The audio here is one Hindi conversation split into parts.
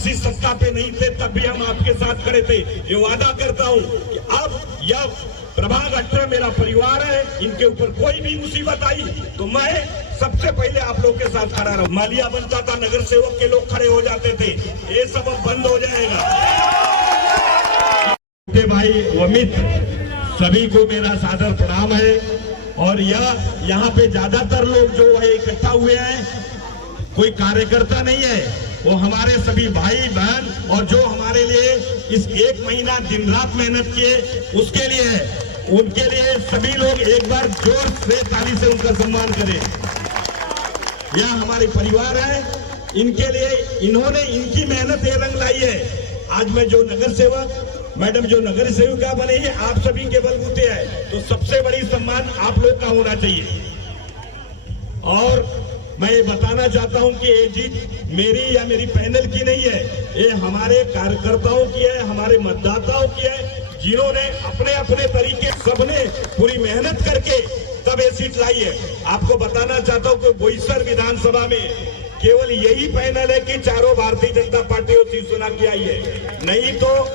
किसी सत्ता पे नहीं थे तब भी हम आपके साथ खड़े थे। ये वादा करता हूं कि अब यह प्रभाग 18 मेरा परिवार है, इनके ऊपर कोई भी मुसीबत आई तो मैं सबसे पहले आप लोग के साथ खड़ा रहूं। मालिया बनता था, नगर सेवक के लोग खड़े हो जाते थे, ये सब अब बंद हो जाएगा। भाई व मित्र सभी को मेरा सादर प्रणाम है। और यहाँ पे ज्यादातर लोग जो है इकट्ठा हुए हैं, कोई कार्यकर्ता नहीं है, वो हमारे सभी भाई बहन और जो हमारे लिए इस 1 महीना दिन रात मेहनत किए उसके लिए है। उनके लिए सभी लोग एक बार जोर से ताली से उनका सम्मान करें। यह हमारे परिवार है, इनके लिए इन्होंने इनकी मेहनत ये रंग लाई है। आज मैं जो नगर सेवक मैडम जो नगर सेविका बने हैं, आप सभी के बलबूते है, तो सबसे बड़ी सम्मान आप लोग का होना चाहिए। और मैं ये बताना चाहता हूं कि ये जीत मेरी या मेरी पैनल की नहीं है, ये हमारे कार्यकर्ताओं की है, हमारे मतदाताओं की है, जिन्होंने अपने अपने तरीके सबने पूरी मेहनत करके तब ये सीट लाई है। आपको बताना चाहता हूं कि बोईसर विधानसभा में केवल यही पैनल है कि चारों भारतीय जनता पार्टी और शिवसेना की आई है, नहीं तो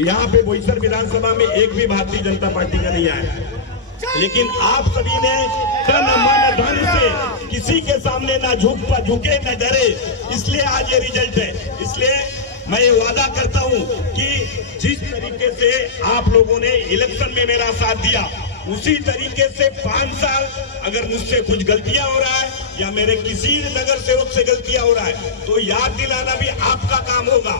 यहाँ पे बोईसर विधानसभा में एक भी भारतीय जनता पार्टी का नहीं आया। लेकिन आप सभी ने तन मन धन से किसी के सामने ना झुके ना डरे, इसलिए आज ये रिजल्ट है। इसलिए मैं ये वादा करता हूं कि जिस तरीके से आप लोगों ने इलेक्शन में मेरा साथ दिया, उसी तरीके से 5 साल अगर मुझसे कुछ गलतियां हो रहा है या मेरे किसी नगर सेवक से गलतियां हो रहा है तो याद दिलाना भी आपका काम होगा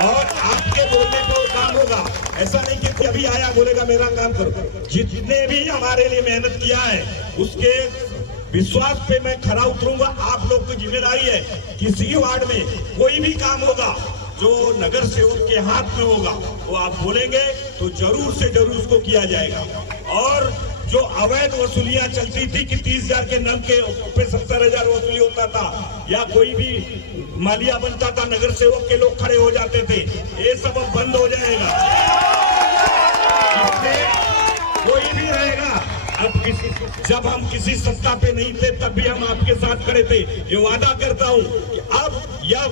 और आपके बोलने को काम होगा। ऐसा नहीं कि अभी आया बोलेगा मेरा काम करो। जितने भी हमारे लिए मेहनत किया है उसके विश्वास पे मैं खरा उतरूंगा। आप लोग की जिम्मेदारी है, किसी वार्ड में कोई भी काम होगा जो नगर सेवक के हाथ में होगा वो आप बोलेंगे तो जरूर से जरूर उसको किया जाएगा। और जो अवैध वसूलियां चलती थी कि 30,000 के नल के पे 70,000 वसूली होता था या कोई भी मालिया बनता था, नगर सेवक के लोग खड़े हो जाते थे, ये सब अब बंद हो जाएगा। कोई भी रहेगा अब जब हम किसी सत्ता पे नहीं थे तब भी हम आपके साथ खड़े थे। ये वादा करता हूं कि अब यह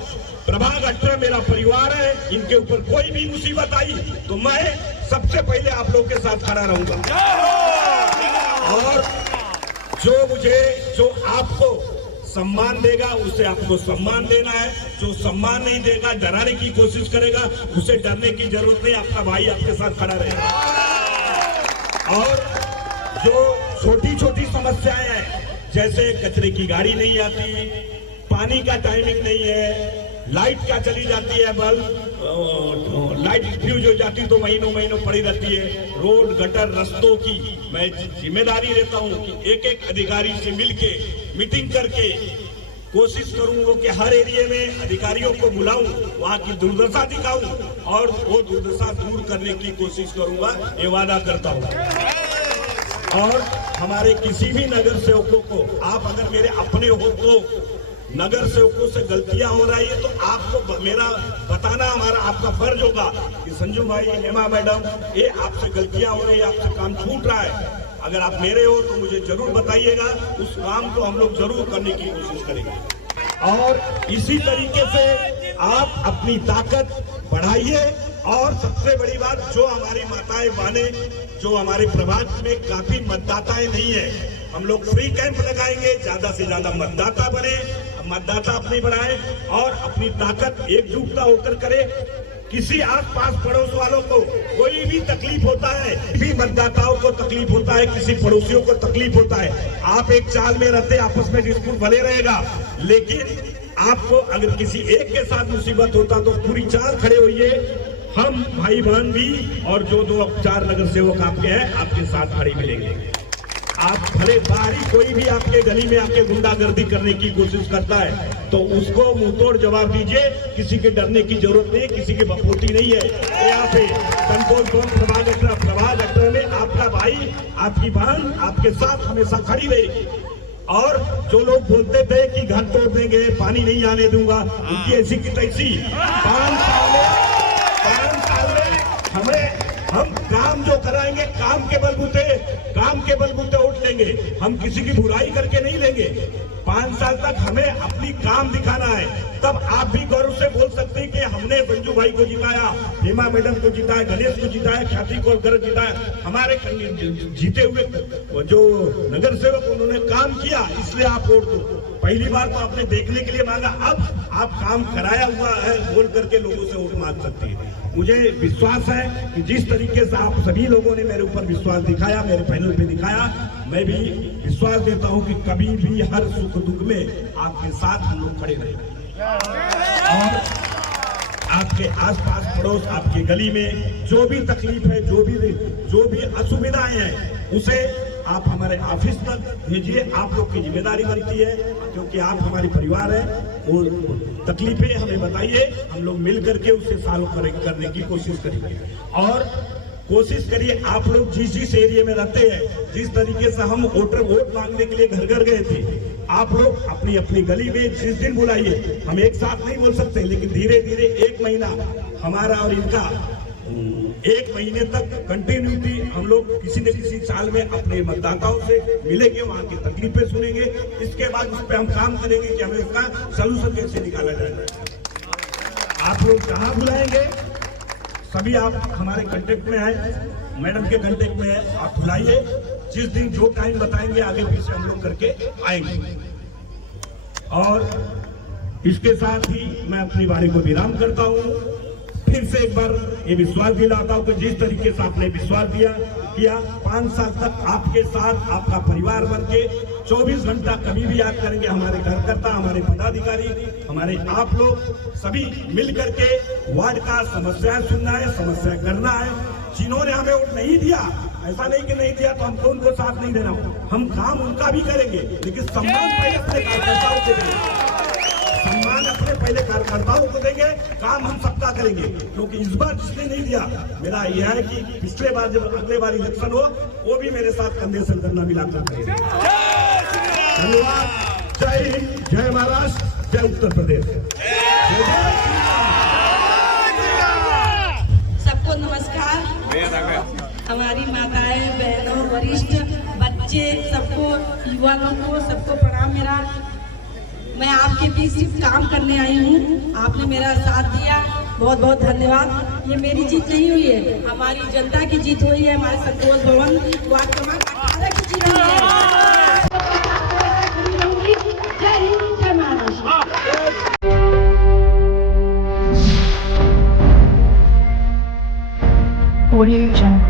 प्रभाग 18 मेरा परिवार है, इनके ऊपर कोई भी मुसीबत आई तो मैं सबसे पहले आप लोग के साथ खड़ा रहूंगा। और जो आपको सम्मान देगा उसे आपको सम्मान देना है, जो सम्मान नहीं देगा, डराने की कोशिश करेगा, उसे डरने की जरूरत नहीं, आपका भाई आपके साथ खड़ा रहेगा। और जो छोटी छोटी समस्याएं हैं, जैसे कचरे की गाड़ी नहीं आती, पानी का टाइमिंग नहीं है, लाइट का चली जाती है बल्ब, लाइट फ्यूज हो जाती तो महीनों महीनों पड़ी रहती है, रोड गटर रस्तों की मैं जिम्मेदारी लेता हूं कि एक एक अधिकारी से मिलके मीटिंग करके कोशिश करूंगा कि हर एरिया में अधिकारियों को बुलाऊं, वहां की दुर्दशा दिखाऊं और वो दुर्दशा दूर करने की कोशिश करूंगा, ये वादा करता हूं। और हमारे किसी भी नगर सेवकों को आप अगर मेरे अपने हो तो नगर सेवकों से गलतियां हो रही है तो आपको मेरा बताना हमारा आपका फर्ज होगा कि संजू भाई, हेमा मैडम, ये आपसे गलतियां हो रही है, आपसे काम छूट रहा है। अगर आप मेरे हो तो मुझे जरूर बताइएगा, उस काम को हम लोग जरूर करने की कोशिश करेंगे। और इसी तरीके से आप अपनी ताकत बढ़ाइए। और सबसे बड़ी बात, जो हमारी माताएं बहने जो हमारे प्रभाग में काफी मतदाताएं नहीं है, हम लोग फ्री कैंप लगाएंगे, ज्यादा से ज्यादा मतदाता बने, मतदाता अपनी बढ़ाए और अपनी ताकत एकजुटता होकर करे। किसी आस-पास पड़ोस वालों को कोई भी तकलीफ होता है, भी मतदाताओं को तकलीफ होता है, किसी पड़ोसियों को तकलीफ होता है, आप एक चाल में रहते, आपस में डिस्प्यूट भले रहेगा, लेकिन आपको अगर किसी एक के साथ मुसीबत होता तो पूरी चाल खड़े होइए। हम भाई बहन भी और जो 2-4 नगर सेवक आपके हैं, आपके साथ खड़े मिलेंगे। आप भले बाहरी कोई भी आपके गली में आपके गुंडागर्दी करने की कोशिश करता है तो उसको मुंहतोड़ जवाब दीजिए, किसी के डरने की जरूरत नहीं, किसी की बपोती नहीं है। यहाँ पे संतोष भवन प्रभाग 18 में आपका भाई, आपकी बहन आपके साथ हमेशा खड़ी रहेगी। और जो लोग बोलते थे कि घर तोड़ देंगे, पानी नहीं आने दूंगा, उनकी ऐसी की तैसी 5 साल में हम काम जो कराएंगे काम के बलबूते वोट लेंगे, हम किसी की बुराई करके नहीं लेंगे। 5 साल तक हमें अपनी काम दिखाना है, तब आप भी गौरव से बोल सकते तेजू भाई को जिताया, हेमा मैडम को जिताया, गणेश को जिताया, ख्याति को गर्ग जिताया। हमारे जीते हुए जो नगर सेवक उन्होंने काम किया, इसलिए आप वोट दो। पहली बार तो आपने देखने के लिए मांगा, अब आप काम कराया हुआ है बोल करके लोगों से वोट मांग सकते हैं। मुझे विश्वास है कि जिस तरीके से आप सभी लोगों ने मेरे ऊपर विश्वास दिखाया, मेरे पैनल पे दिखाया, मैं भी विश्वास देता हूं कि कभी भी हर सुख दुख में आपके साथ हम लोग खड़े रहेंगे। और आपके आसपास पड़ोस, आपकी गली में जो भी तकलीफ है, जो भी असुविधाएं हैं, उसे आप हमारे ऑफिस तक भेजिए। आप लोग की जिम्मेदारी बनती है, क्योंकि आप हमारे परिवार हैं। और तकलीफें हमें बताइए, हम लोग मिल करके उसे सॉल्व करने की कोशिश करेंगे। और कोशिश करिए, आप लोग जिस एरिया में रहते हैं, जिस तरीके से हम वोट मांगने के लिए घर घर गए थे, आप लोग अपनी अपनी गली में जिस दिन बुलाइए, हम एक साथ नहीं बोल सकते, लेकिन धीरे धीरे 1 महीना हमारा और इनका 1 महीने तक कंटिन्यूटी हम लोग किसी न किसी साल में अपने मतदाताओं से मिलेंगे, वहां की तकलीफें सुनेंगे। इसके बाद उस पर हम काम करेंगे कि हमें उसका सलूशन कैसे निकाला जाए। आप लोग जहां बुलाएंगे, सभी आप हमारे कांटेक्ट में हैं, मैडम के कांटेक्ट में है, आप बुलाइए। जिस दिन जो टाइम बताएंगे, आगे पीछे हम लोग करके आएंगे। और इसके साथ ही मैं अपनी बारी को विराम करता हूं। फिर से एक बार ये विश्वास दिलाता हूं कि जिस तरीके से आपने विश्वास किया 5 साल तक आपके साथ आपका परिवार बन के 24 घंटा कभी भी याद करेंगे। हमारे कार्यकर्ता, हमारे पदाधिकारी, हमारे आप लोग सभी मिल करके वार्ड का समस्याएं सुनना है, समस्या करना है। जिन्होंने हमें वोट नहीं दिया, ऐसा नहीं कि नहीं दिया तो हमको उनको साथ नहीं देना, हम काम उनका भी करेंगे, लेकिन सम्मान पहले अपने कार्यकर्ताओं को देंगे। सम्मान अपने पहले कार्यकर्ताओं को देंगे, काम हम सबका करेंगे। क्योंकि इस बार जिसने नहीं दिया, मेरा यह है कि पिछले बार जब अगले बार इलेक्शन हो, वो भी मेरे साथ कंधे से कंधा मिलाकर करेंगे। धन्यवाद। जय हिंद, जय महाराष्ट्र, जय उत्तर प्रदेश। सबको नमस्कार। हमारी माताएं, बहनों, वरिष्ठ, बच्चे, सबको, युवा लोगों को सबको प्रणाम। मैं आपके बीच सिर्फ काम करने आई हूँ, आपने मेरा साथ दिया, बहुत बहुत धन्यवाद। ये मेरी जीत नहीं हुई है, हमारी जनता की जीत हुई है, हमारे संतोष भवन वार्ड क्रमांक 18 की जीत हुई है। जय हिंद, जय महाराष्ट्र। Audio Jungle.